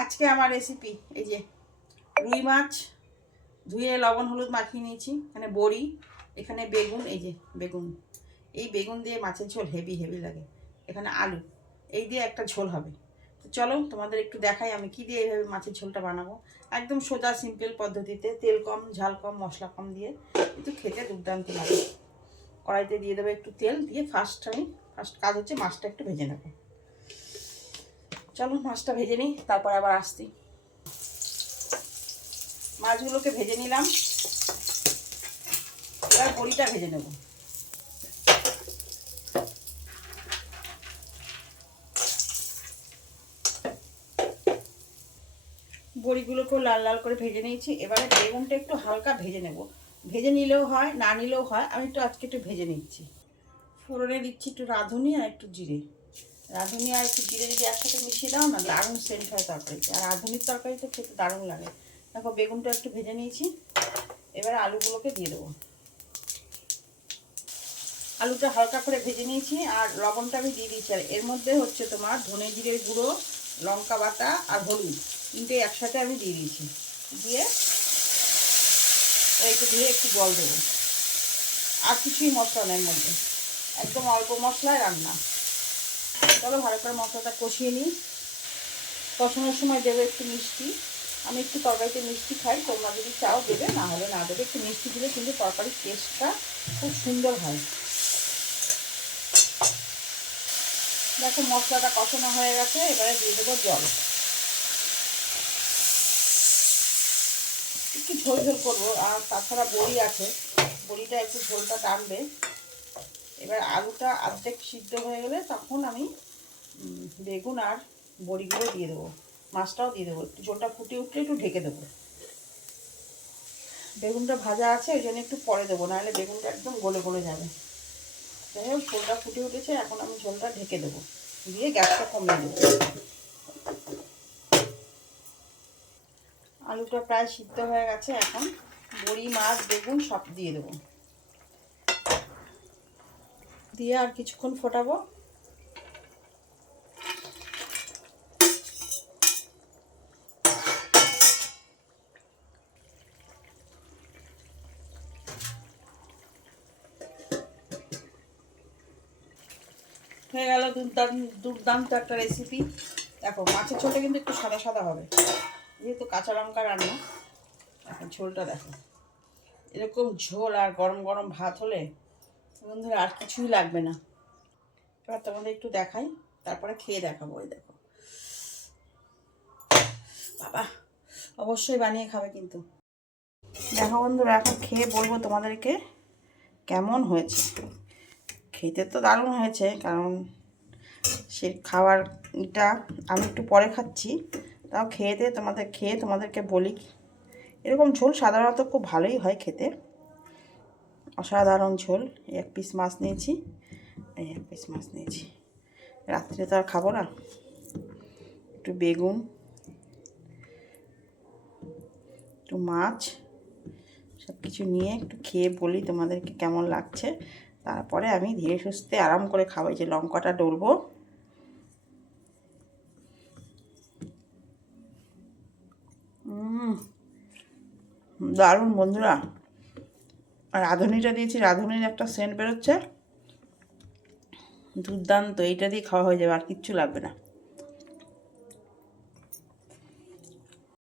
আজকে আমার রেসিপি এই যে রুই মাছ ধুয়ে লবণ হলুদ মাখিয়ে নিয়েছি, এখানে বড়ি, এখানে বেগুন, এই যে বেগুন, এই বেগুন দিয়ে মাছের ঝোল হেভি হেভি লাগে, এখানে আলু, এই দিয়ে একটা ঝোল হবে। তো চলো তোমাদের একটু দেখাই আমি কী দিয়ে এইভাবে মাছের ঝোলটা বানাবো। একদম সোজা সিম্পল পদ্ধতিতে, তেল কম, ঝাল কম, মশলা কম দিয়ে, কিন্তু খেতে দুর্দান্ত লাগে। কড়াইতে দিয়ে দেবো একটু তেল, দিয়ে ফার্স্ট কাজ হচ্ছে মাছটা একটু ভেজে নেবো। চলো মাছটা ভেজে নিই, তারপর আবার আসছি। মাছগুলোকে ভেজে নিলাম, এবার বড়িটা ভেজে নেব। বড়িগুলোকেও লাল লাল করে ভেজে নিয়েছি। এবারে বেগুনটা একটু হালকা ভেজে নেব, ভেজে নিলেও হয়, না নিলেও হয়, আমি একটু আজকে একটু ভেজে নিচ্ছি। ফোড়নে দিচ্ছি একটু রাঁধুনি আর একটু জিরে। রাঁধুনি আর একটু জিরে যদি একসাথে মিশিয়ে দাও না, দারুণ সেন্ট হয় তরকারিতে। আর রাঁধুনির তরকারি তো খেতে দারুণ লাগে। দেখো বেগুনটা একটু ভেজে নিয়েছি, এবারে আলুগুলোকে দিয়ে দেবো। আলুটা হালকা করে ভেজে নিয়েছি, আর লবণটা আমি দিয়ে দিয়েছি। আর এর মধ্যে হচ্ছে তোমার ধনে জিরের গুঁড়ো, লঙ্কা বাটা আর হলুদ, তিনটে একসাথে আমি দিয়ে দিয়েছি। দিয়ে একটু ধুয়ে একটু জল দেবো। আর কিছুই মশলা নেই মধ্যে, একদম অল্প মশলায় রান্না। চলো ভালো করে মশলাটা কষিয়ে নিই। কষানোর সময় দেবো একটু মিষ্টি। আমি একটু তরকারিতে মিষ্টি খাই, তোমরা যদি চাও দেবে, না হলে না দেবে। একটু মিষ্টি দিলে কিন্তু তরকারির টেস্টটা খুব সুন্দর হয়। দেখো মশলাটা কষানো হয়ে গেছে, এবারে দিয়ে দেবো জল। একটু ঝোল ঝোল করবো, আর তাছাড়া বড়ি আছে, বড়িটা একটু ঝোলটা টানবে। এবার আলুটা অর্ধেক সিদ্ধ হয়ে গেলে তখন আমি বেগুন আর বড়িগুলো দিয়ে দেবো, মাছটাও দিয়ে দেবো। একটু ঝোলটা ফুটে উঠলে একটু ঢেকে দেবো। বেগুনটা ভাজা আছে, ওই জন্য একটু পরে দেবো, নাহলে বেগুনটা একদম গলে গলে যাবে। যাই হোক ঝোলটা ফুটে উঠেছে, এখন আমি ঝোলটা ঢেকে দেবো, দিয়ে গ্যাসটা কমিয়ে দেবো। আলুটা প্রায় সিদ্ধ হয়ে গেছে, এখন বড়ি, মাছ, বেগুন সব দিয়ে দেবো। দিয়ে আর কিছুক্ষণ ফোটাবো। হয়ে গেল দুর্দান্ত একটা রেসিপি। দেখো মাছের ঝোলটা কিন্তু একটু সাদা সাদা হবে, যেহেতু কাঁচা লঙ্কা রান্না। এখন ঝোলটা দেখো, এরকম ঝোল আর গরম গরম ভাত হলে বন্ধুরা আর কিছুই লাগবে না। এবার তোমাদের একটু দেখাই, তারপরে খেয়ে দেখাবো। ওই দেখো বাবা, অবশ্যই বানিয়ে খাবে কিন্তু। দেখো বন্ধুরা, এখন খেয়ে বলবো তোমাদেরকে কেমন হয়েছে। খেতে তো দারুণ হয়েছে, কারণ সে খাবারটা আমি একটু পরে খাচ্ছি, তাও খেয়ে তোমাদেরকে বলি। এরকম ঝোল সাধারণত খুব ভালোই হয় খেতে, অসাধারণ ঝোল। এক পিস মাছ নিয়েছি, রাত্রে তো আর খাবো না। একটু বেগুন, একটু মাছ, সব কিছু নিয়ে একটু খেয়ে বলি তোমাদেরকে কেমন লাগছে। তারপরে আমি ধীরে সুস্থে আরাম করে খাবো। যে লঙ্কাটা ডলবো, দারুণ বন্ধুরা। আর রাঁধুনিটা দিয়েছি, রাঁধুনির একটা সেন্ট বেরোচ্ছে দুর্দান্ত। এইটা দিয়ে খাওয়া হয়ে যাবে, আর কিচ্ছু লাগবে না।